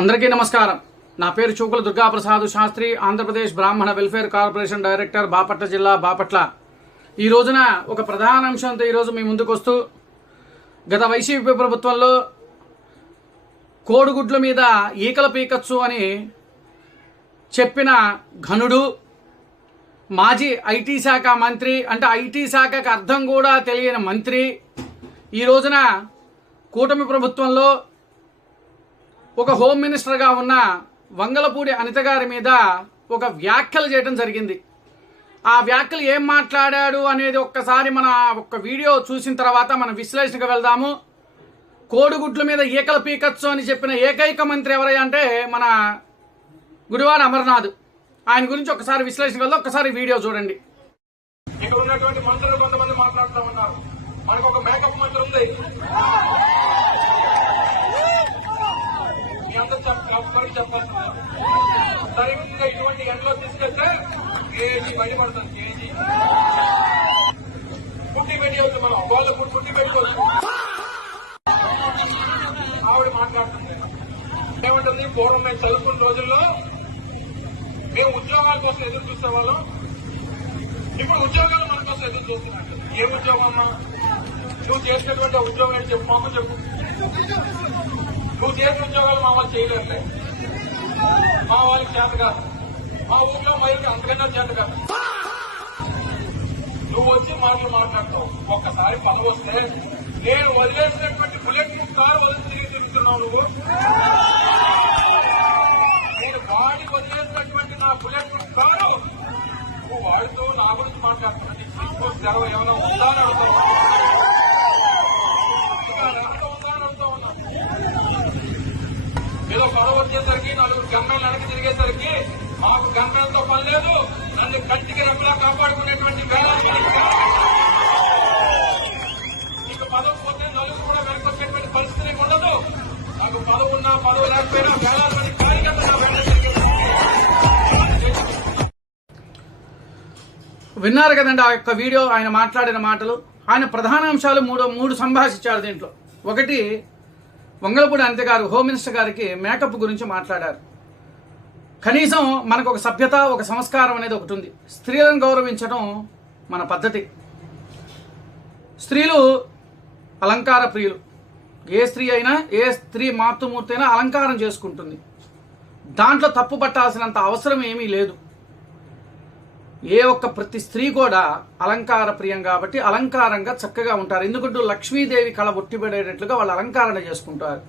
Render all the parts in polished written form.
అందరికీ నమస్కారం. నా పేరు చూకుల దుర్గాప్రసాద్ శాస్త్రి, ఆంధ్రప్రదేశ్ బ్రాహ్మణ వెల్ఫేర్ కార్పొరేషన్ డైరెక్టర్, బాపట్ల జిల్లా, బాపట్ల. ఈ రోజున ఒక ప్రధాన అంశంతో ఈరోజు మీ ముందుకు వస్తూ, గత వైసీపీ ప్రభుత్వంలో కోడిగుడ్ల మీద ఈకల పీకచ్చు అని చెప్పిన ఘనుడు, మాజీ ఐటీ శాఖ మంత్రి, అంటే ఐటీ శాఖకు అర్థం కూడా తెలియని మంత్రి, ఈ రోజున కూటమి ప్రభుత్వంలో ఒక హోమ్ మినిస్టర్గా ఉన్న వంగలపూడి అనిత గారి మీద ఒక వ్యాఖ్యలు చేయడం జరిగింది. ఆ వ్యాఖ్యలు ఏం మాట్లాడాడు అనేది ఒక్కసారి మన ఒక వీడియో చూసిన తర్వాత మనం విశ్లేషణకు వెళ్దాము. కోడిగుడ్ల మీద ఈకలు పీకచ్చు అని చెప్పిన ఏకైక మంత్రి ఎవరయ్యా అంటే మన గుడివాడ అమర్నాథ్. ఆయన గురించి ఒకసారి విశ్లేషణకు వెళ్దాం. ఒక్కసారి వీడియో చూడండి. ఇక్కడ ఉన్నటువంటి మంత్రులు కొంతమంది మాట్లాడుతూ ఉన్నారు. మనకు ఒక మేకప్ మంత్రి ఉంది. మీ అందరూ చెప్పాల్సింది సరిగ్గా ఇటువంటి ఎండలో తీసుకెళ్తే కేజీ బయట పడుతుంది. కేజీ పుట్టి పెట్టవచ్చు, మనం వాళ్ళు పుట్టి పెట్టుకోవచ్చు. ఆవిడ మాట్లాడుతుంది ఏమంటుంది, పూర్వం మేము చదువుకున్న రోజుల్లో మేము ఉద్యోగాల కోసం ఎదురు చూసేవాళ్ళం, ఇప్పుడు ఉద్యోగాలు మన కోసం ఎదురు చూస్తున్నట్టు. ఏ ఉద్యోగం అమ్మా? నువ్వు చేసినటువంటి ఉద్యోగం ఏంటి చెప్పు, మాకు చెప్పు. నువ్వు చేసిన ఉద్యోగాలు మా వాళ్ళు చేయలేరులే, మా వాళ్ళకి చేత కాదు, మా ఊర్లో మరికి అంతకన్నా చేత కాదు. నువ్వు వచ్చి మాట్లాడతావు. ఒక్కసారి పనులు వస్తే నేను వదిలేసినటువంటి బుల్లెట్ ప్రూఫ్ కారు వదిలి తిరుగుతున్నావు నువ్వు. నేను వాడి వదిలేసినటువంటి నా బుల్లెట్ ప్రూఫ్ కారు నువ్వు వాడితో నా గురించి మాట్లాడుతున్నా. నీకు సెలవు ఏమైనా ఉందా అని అడుగుతావు. ఏదో గొడవ వచ్చేసరికి నలుగురు గమ్మెలు వెనక్కి తిరిగేసరికి మాకు గమ్మెలతో పని లేదు, నన్ను కంటికి రెప్పలా కాపాడుకునేటువంటి నీకు పదవి పోతే నలుగురు కూడా వెనక్కి వచ్చేటువంటి పరిస్థితి ఉండదు. నాకు పదవి ఉన్నా పదవి లేకపోయినా వేలాది మంది కార్యకర్తలు వెనక్కి తిరిగేది. విన్నారు కదండి ఆ యొక్క వీడియో, ఆయన మాట్లాడిన మాటలు. ఆయన ప్రధాన అంశాలు మూడు సంభాషించారు దీంట్లో. ఒకటి, వంగలపూడి అనిత గారు హోమ్ మినిస్టర్ గారికి మేకప్ గురించి మాట్లాడారు. కనీసం మనకు ఒక సభ్యత, ఒక సంస్కారం అనేది ఒకటి ఉంది. స్త్రీలను గౌరవించడం మన పద్ధతి. స్త్రీలు అలంకార ప్రియులు. ఏ స్త్రీ అయినా, ఏ స్త్రీ మాతృమూర్తి అయినా అలంకారం చేసుకుంటుంది. దాంట్లో తప్పు పట్టాల్సినంత అవసరం ఏమీ లేదు. ప్రతి స్త్రీ కూడా అలంకార ప్రియం కాబట్టి అలంకారంగా చక్కగా ఉంటారు. ఎందుకంటే లక్ష్మీదేవి కళ ఒట్టిపడేటట్లుగా వాళ్ళు అలంకరణ చేసుకుంటారు.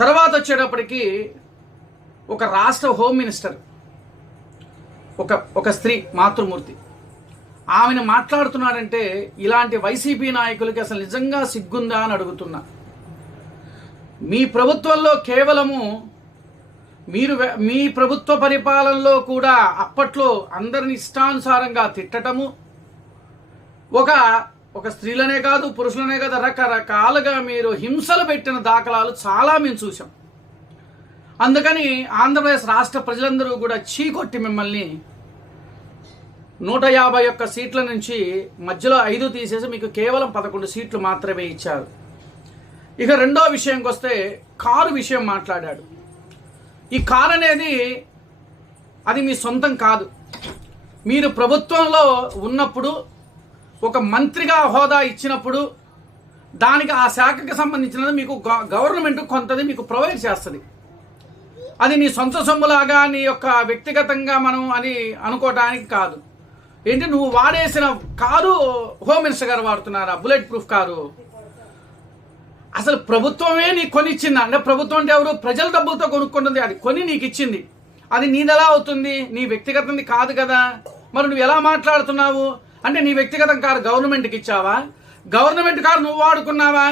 తర్వాత వచ్చేటప్పటికి ఒక రాష్ట్ర హోమ్ మినిస్టర్, ఒక స్త్రీ మాతృమూర్తి, ఆమెను మాట్లాడుతున్నారంటే ఇలాంటి వైసీపీ నాయకులకి అసలు నిజంగా సిగ్గుందా అని అడుగుతున్నా. మీ ప్రభుత్వంలో కేవలము మీ ప్రభుత్వ పరిపాలనలో కూడా అప్పట్లో అందరిని ఇష్టానుసారంగా తిట్టటము, ఒక స్త్రీలనే కాదు పురుషులనే కాదు రకరకాలుగా మీరు హింసలు పెట్టిన దాఖలాలు చాలా మేము చూసాం. అందుకని ఆంధ్రప్రదేశ్ రాష్ట్ర ప్రజలందరూ కూడా చీకొట్టి మిమ్మల్ని 151 సీట్ల నుంచి మధ్యలో 5 తీసేసి మీకు కేవలం 11 సీట్లు మాత్రమే ఇచ్చారు. ఇక రెండో విషయంకి వస్తే, కారు విషయం మాట్లాడాడు. ఈ కారు అనేది అది మీ సొంతం కాదు. మీరు ప్రభుత్వంలో ఉన్నప్పుడు ఒక మంత్రిగా హోదా ఇచ్చినప్పుడు దానికి ఆ శాఖకి సంబంధించినది మీకు గవర్నమెంట్ కొంతది మీకు ప్రొవైడ్ చేస్తుంది. అది నీ సొంత సొమ్ములాగా నీ యొక్క వ్యక్తిగతంగా మనం అని అనుకోవడానికి కాదు. ఏంటి, నువ్వు వాడేసిన కారు హోమ్ మినిస్టర్ గారు వాడుతున్నారా బుల్లెట్ ప్రూఫ్ కారు? అసలు ప్రభుత్వమే నీకు కొనిచ్చింది. అంటే ప్రభుత్వం అంటే ఎవరు? ప్రజల డబ్బులతో కొనుక్కుంటుంది. అది కొని నీకు ఇచ్చింది. అది నీదెలా అవుతుంది? నీ వ్యక్తిగతంది కాదు కదా. మరి నువ్వు ఎలా మాట్లాడుతున్నావు? అంటే నీ వ్యక్తిగతం కారు గవర్నమెంట్కి ఇచ్చావా? గవర్నమెంట్ కారు నువ్వు వాడుకున్నావా?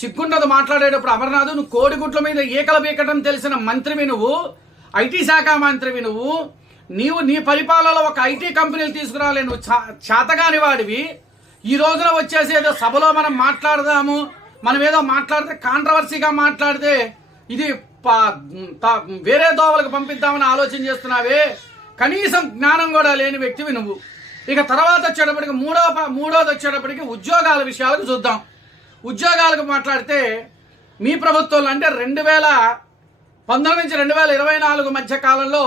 సిగ్గుండదు మాట్లాడేటప్పుడు. అమర్నాథ్, నువ్వు కోడిగుడ్ల మీద ఈకల పీకటం తెలిసిన మంత్రివి నువ్వు, ఐటీ శాఖ మంత్రివి నువ్వు. నీ పరిపాలనలో ఒక ఐటీ కంపెనీలు తీసుకురాలే నువ్వు చేతగాని వాడివి. ఈ రోజున వచ్చేసి ఏదో సభలో మనం మాట్లాడదాము, మనం ఏదో మాట్లాడితే కాంట్రవర్సీగా మాట్లాడితే ఇది వేరే దోవలకు పంపిద్దామని ఆలోచన చేస్తున్నావే. కనీసం జ్ఞానం కూడా లేని వ్యక్తివి నువ్వు. ఇక తర్వాత వచ్చేటప్పటికి మూడోది వచ్చేటప్పటికి ఉద్యోగాల విషయాలకు చూద్దాం. ఉద్యోగాలకు మాట్లాడితే మీ ప్రభుత్వంలో అంటే 2019 నుంచి 2024 మధ్య కాలంలో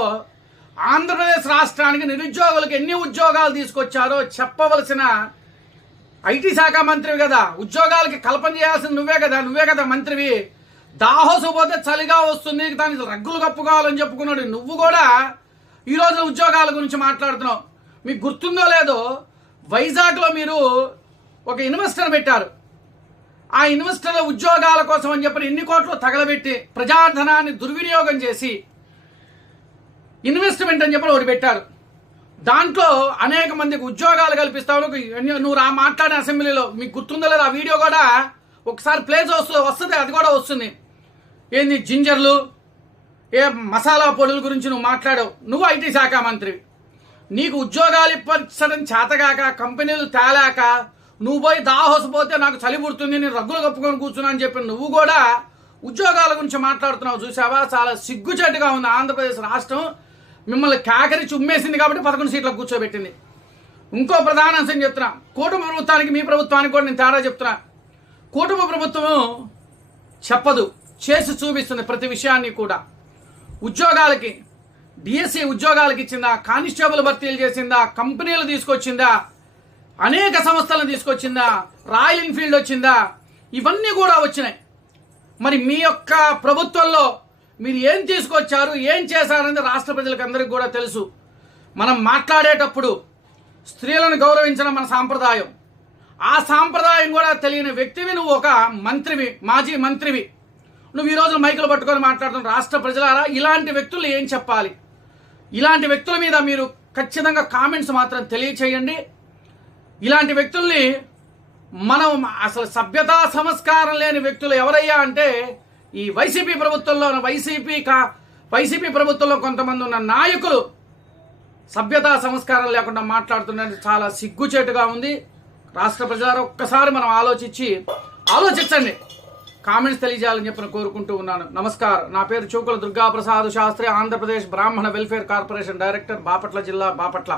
ఆంధ్రప్రదేశ్ రాష్ట్రానికి నిరుద్యోగులకు ఎన్ని ఉద్యోగాలు తీసుకొచ్చారో చెప్పవలసిన ఐటీ శాఖ మంత్రివి కదా, ఉద్యోగాలకి కల్పన చేయాల్సింది నువ్వే కదా మంత్రివి. దాహోసు పోతే చలిగా వస్తుంది, దానికి రగ్గులు కప్పుకోవాలని చెప్పుకున్నాడు. నువ్వు కూడా ఈరోజు ఉద్యోగాల గురించి మాట్లాడుతున్నావు. మీకు గుర్తుందో లేదో, వైజాగ్లో మీరు ఒక ఇన్వెస్టర్ పెట్టారు. ఆ ఇన్వెస్టర్ల ఉద్యోగాల కోసం అని చెప్పి ఎన్ని కోట్లు తగలబెట్టి ప్రజాధనాన్ని దుర్వినియోగం చేసి ఇన్వెస్ట్మెంట్ అని చెప్పి ఒకటి పెట్టారు. దాంట్లో అనేక మందికి ఉద్యోగాలు కల్పిస్తావు. నువ్వు మాట్లాడిన అసెంబ్లీలో మీకు గుర్తుందో లేదా, ఆ వీడియో కూడా ఒకసారి ప్లే వస్తుంది, అది కూడా వస్తుంది. ఏంది జింజర్లు, ఏ మసాలా పొడుల గురించి నువ్వు మాట్లాడావు. నువ్వు ఐటీ శాఖ మంత్రివి. నీకు ఉద్యోగాలు ఇప్పించడం చేతగాక, కంపెనీలు తేలాక నువ్వు పోయి దాహోసు పోతే నాకు చలి పుడుతుంది, నేను రగ్గులు కప్పుకొని కూర్చున్నా అని చెప్పి నువ్వు కూడా ఉద్యోగాల గురించి మాట్లాడుతున్నావు. చూసావా, చాలా సిగ్గుచేటుగా ఉంది. ఆంధ్రప్రదేశ్ రాష్ట్రం మిమ్మల్ని కాకరించి ఉమ్మేసింది కాబట్టి 11 సీట్లకు కూర్చోబెట్టింది. ఇంకో ప్రధాన అంశం చెప్తున్నా, కూటమి ప్రభుత్వానికి మీ ప్రభుత్వానికి కూడా నేను తేడా చెప్తున్నా. కూటమి ప్రభుత్వం చెప్పదు, చేసి చూపిస్తుంది ప్రతి విషయాన్ని కూడా. ఉద్యోగాలకి డిఎస్సి ఉద్యోగాలకి ఇచ్చిందా, కానిస్టేబుల్ భర్తీలు చేసిందా, కంపెనీలు తీసుకొచ్చిందా, అనేక సంస్థలను తీసుకొచ్చిందా, రాయల్ ఎన్ఫీల్డ్ వచ్చిందా, ఇవన్నీ కూడా వచ్చినాయి. మరి మీ యొక్క ప్రభుత్వంలో మీరు ఏం తీసుకొచ్చారు, ఏం చేశారనేది రాష్ట్ర ప్రజలకు అందరికీ కూడా తెలుసు. మనం మాట్లాడేటప్పుడు స్త్రీలను గౌరవించడం మన సాంప్రదాయం. ఆ సాంప్రదాయం కూడా తెలియని వ్యక్తివి నువ్వు, ఒక మంత్రివి, మాజీ మంత్రివి. నువ్వు ఈరోజు మైకులు పట్టుకొని మాట్లాడుతున్న రాష్ట్ర ప్రజలారా, ఇలాంటి వ్యక్తులు ఏం చెప్పాలి? ఇలాంటి వ్యక్తుల మీద మీరు ఖచ్చితంగా కామెంట్స్ మాత్రం తెలియచేయండి. ఇలాంటి వ్యక్తుల్ని మనం అసలు సభ్యతా సంస్కారం లేని వ్యక్తులు ఎవరయ్యా అంటే ఈ వైసీపీ ప్రభుత్వంలో వైసీపీ ప్రభుత్వంలో కొంతమంది ఉన్న నాయకులు సభ్యతా సంస్కారం లేకుండా మాట్లాడుతున్నది చాలా సిగ్గుచేటుగా ఉంది. రాష్ట్ర ప్రజలు ఒక్కసారి మనం ఆలోచించండి, కామెంట్స్ తెలియజేయాలని చెప్పి కోరుకుంటూ ఉన్నాను. నమస్కారం. నా పేరు చూకుల దుర్గాప్రసాద్ శాస్త్రి, ఆంధ్రప్రదేశ్ బ్రాహ్మణ వెల్ఫేర్ కార్పొరేషన్ డైరెక్టర్, బాపట్ల జిల్లా, బాపట్ల.